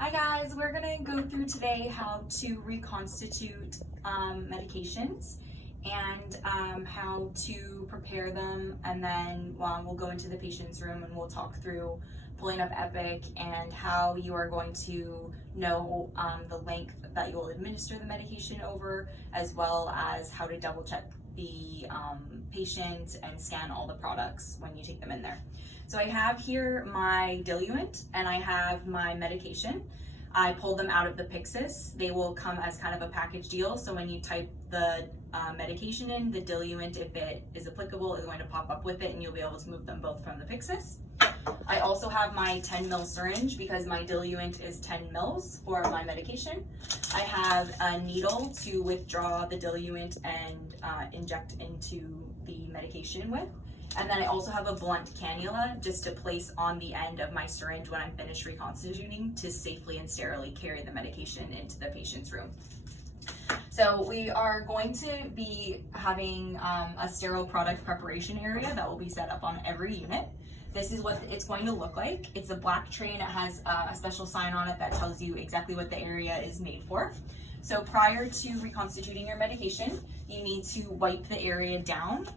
Hi guys, we're gonna go through today how to reconstitute medications and how to prepare them, and then we'll go into the patient's room and we'll talk through pulling up Epic and how you are going to know the length that you will administer the medication over, as well as how to double check the patient and scan all the products when you take them in there. So I have here my diluent and I have my medication. I pulled them out of the Pyxis. They will come as kind of a package deal. So when you type the medication in, the diluent, if it is applicable, is going to pop up with it and you'll be able to move them both from the Pyxis. I also have my 10 ml syringe because my diluent is 10 mils for my medication. I have a needle to withdraw the diluent and inject into the medication with. And then I also have a blunt cannula just to place on the end of my syringe when I'm finished reconstituting to safely and sterilely carry the medication into the patient's room. So we are going to be having a sterile product preparation area that will be set up on every unit. This is what it's going to look like. It's a black tray and it has a special sign on it that tells you exactly what the area is made for. So prior to reconstituting your medication, you need to wipe the area down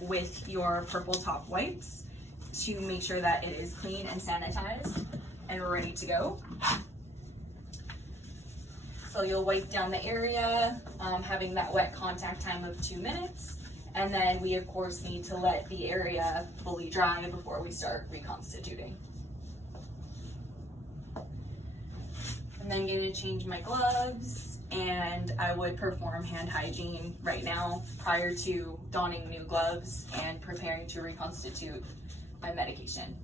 with your purple top wipes to make sure that it is clean and sanitized and we're ready to go. So you'll wipe down the area, having that wet contact time of 2 minutes. And then we of course need to let the area fully dry before we start reconstituting. I'm then going to change my gloves, and I would perform hand hygiene right now prior to donning new gloves and preparing to reconstitute my medication.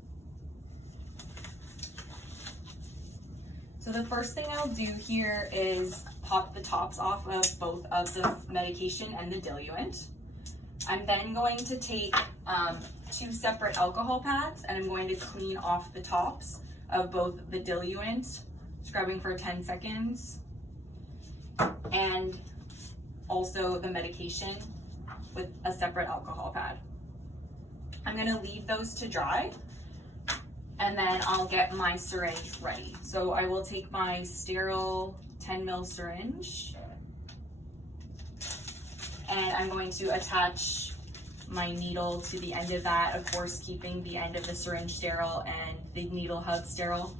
So the first thing I'll do here is pop the tops off of both of the medication and the diluent. I'm then going to take 2 separate alcohol pads and I'm going to clean off the tops of both the diluent, scrubbing for 10 seconds, and also the medication with a separate alcohol pad. I'm gonna leave those to dry and then I'll get my syringe ready. So I will take my sterile 10 ml syringe and I'm going to attach my needle to the end of that, of course keeping the end of the syringe sterile and the needle hub sterile.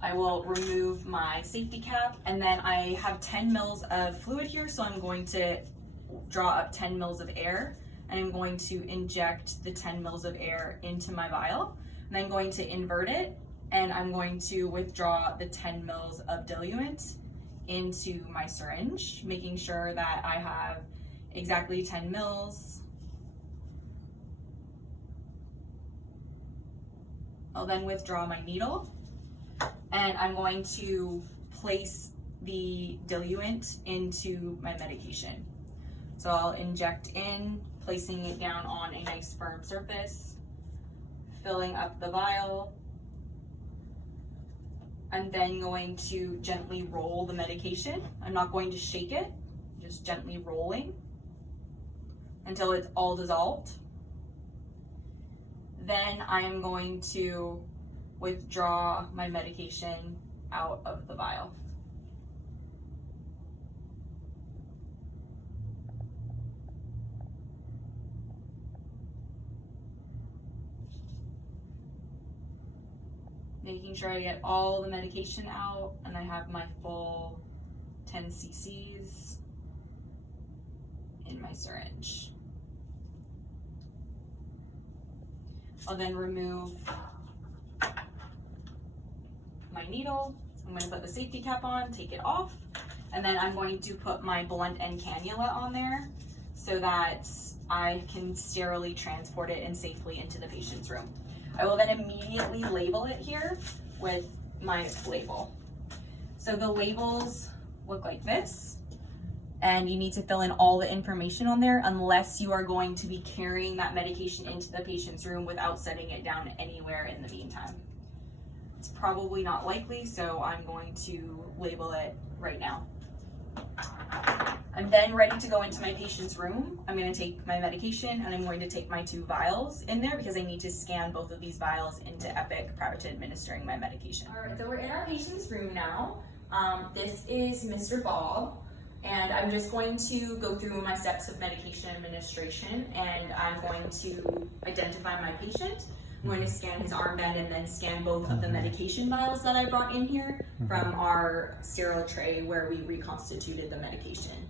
I will remove my safety cap, and then I have 10 mils of fluid here, so I'm going to draw up 10 mils of air, and I'm going to inject the 10 mils of air into my vial. And I'm going to invert it, and I'm going to withdraw the 10 mils of diluent into my syringe, making sure that I have exactly 10 mils. I'll then withdraw my needle, and I'm going to place the diluent into my medication. So I'll inject in, placing it down on a nice firm surface, filling up the vial. I'm then going to gently roll the medication. I'm not going to shake it, just gently rolling until it's all dissolved. Then I am going to withdraw my medication out of the vial. Making sure I get all the medication out and I have my full 10 cc's in my syringe. I'll then remove my needle. I'm going to put the safety cap on, take it off, and then I'm going to put my blunt end cannula on there so that I can sterilely transport it and safely into the patient's room. I will then immediately label it here with my label. So the labels look like this, and you need to fill in all the information on there unless you are going to be carrying that medication into the patient's room without setting it down anywhere in the meantime. It's probably not likely, so I'm going to label it right now. I'm then ready to go into my patient's room. I'm going to take my medication and I'm going to take my 2 vials in there because I need to scan both of these vials into Epic prior to administering my medication. All right, so we're in our patient's room now. This is Mr. Bob, and I'm just going to go through my steps of medication administration, and I'm going to identify my patient. I'm going to scan his armband and then scan both of the medication vials that I brought in here from our sterile tray where we reconstituted the medication.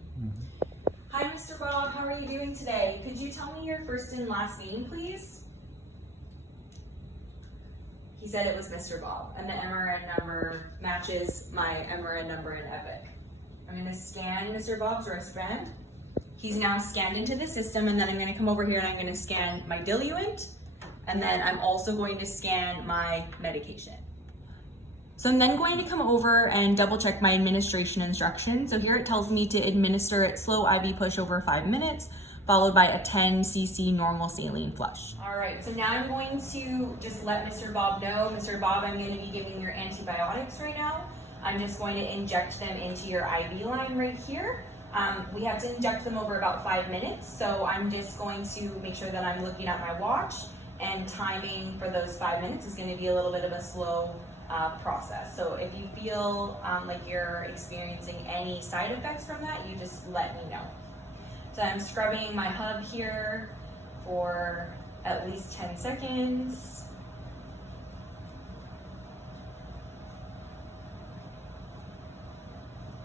Hi, Mr. Bob, how are you doing today? Could you tell me your first and last name, please? He said it was Mr. Bob, and the MRN number matches my MRN number in Epic. I'm going to scan Mr. Bob's wristband. He's now scanned into the system, and then I'm going to come over here and I'm going to scan my diluent, and then I'm also going to scan my medication. So I'm then going to come over and double check my administration instructions. So here it tells me to administer it slow IV push over 5 minutes, followed by a 10 cc normal saline flush. All right, so now I'm going to just let Mr. Bob know. Mr. Bob, I'm going to be giving your antibiotics right now. I'm just going to inject them into your IV line right here. We have to inject them over about 5 minutes, so I'm just going to make sure that I'm looking at my watch, and timing for those 5 minutes is going to be a little bit of a slow process. So if you feel like you're experiencing any side effects from that, you just let me know. So I'm scrubbing my hub here for at least 10 seconds.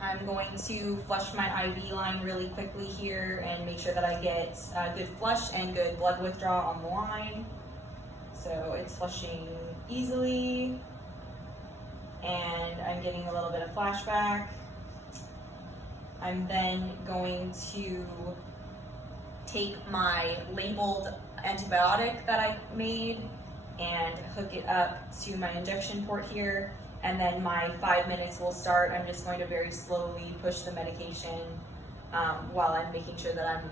I'm going to flush my IV line really quickly here and make sure that I get a good flush and good blood withdrawal on the line. So it's flushing easily, and I'm getting a little bit of flashback. I'm then going to take my labeled antibiotic that I made and hook it up to my injection port here, and then my 5 minutes will start. I'm just going to very slowly push the medication while I'm making sure that I'm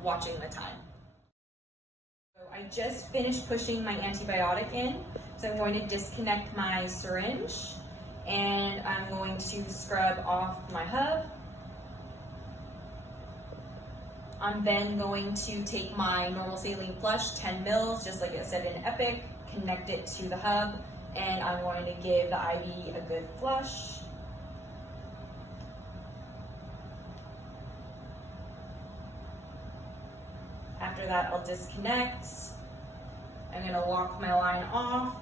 watching the time. So I just finished pushing my antibiotic in, so I'm going to disconnect my syringe, and I'm going to scrub off my hub. I'm then going to take my normal saline flush, 10 mils, just like it said in Epic, connect it to the hub, and I'm going to give the IV a good flush. After that, I'll disconnect. I'm going to lock my line off,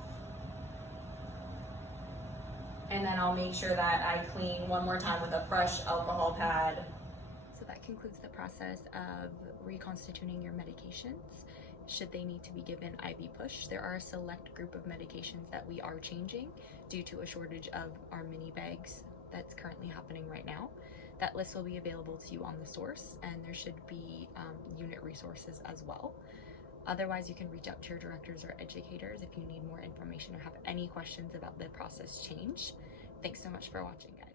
and then I'll make sure that I clean one more time with a fresh alcohol pad. So that concludes the process of reconstituting your medications. Should they need to be given IV push, there are a select group of medications that we are changing due to a shortage of our mini bags that's currently happening right now. That list will be available to you on the source, and there should be unit resources as well. Otherwise, you can reach out to your directors or educators if you need more information or have any questions about the process change. Thanks so much for watching, guys.